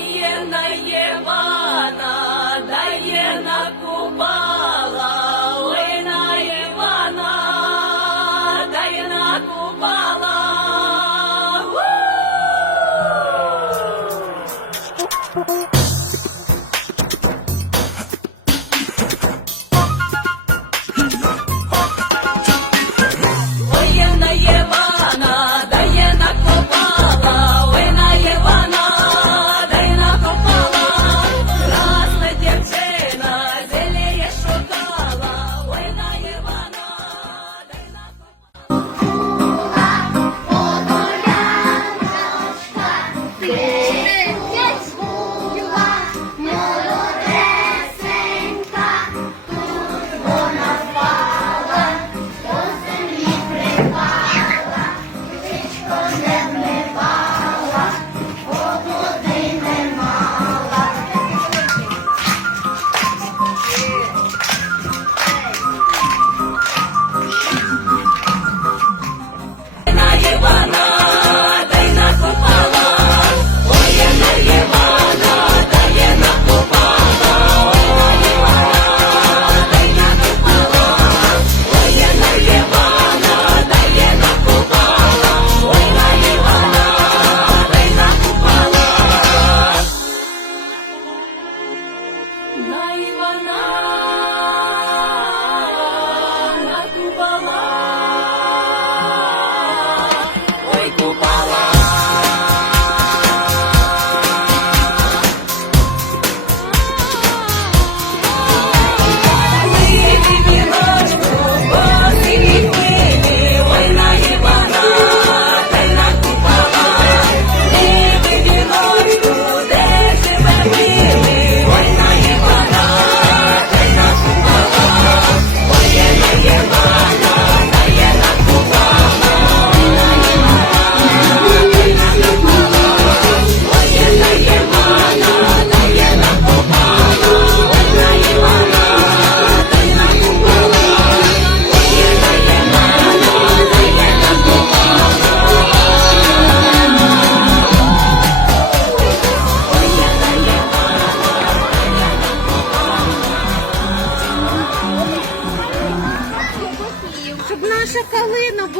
воєнна Євана. day.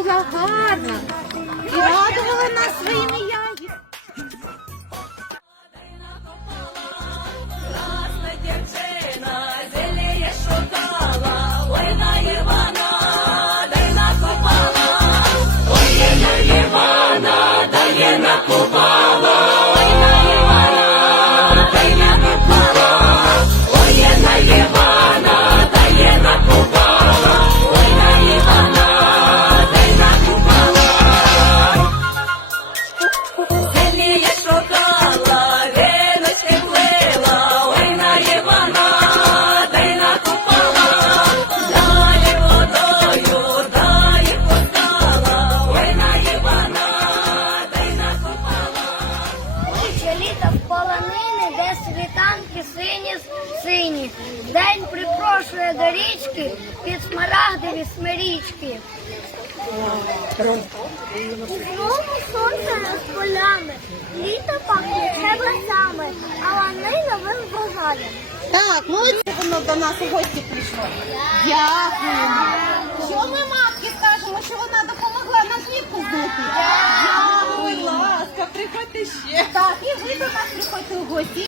була гарна і радувала нас своїми ярмарками. мені. День припрошує до річки під смарагдові смирічки. У Знову сонце над полями, літо пахне чебрецями, а лани новим бажанням. Так, молодці воно до нас у гості прийшло. Дякуємо. Що ми матки скажемо, що вона допомогла нам хлібку здати? Дякую, будь ласка, приходьте ще. Так, і ви до нас приходьте у гості.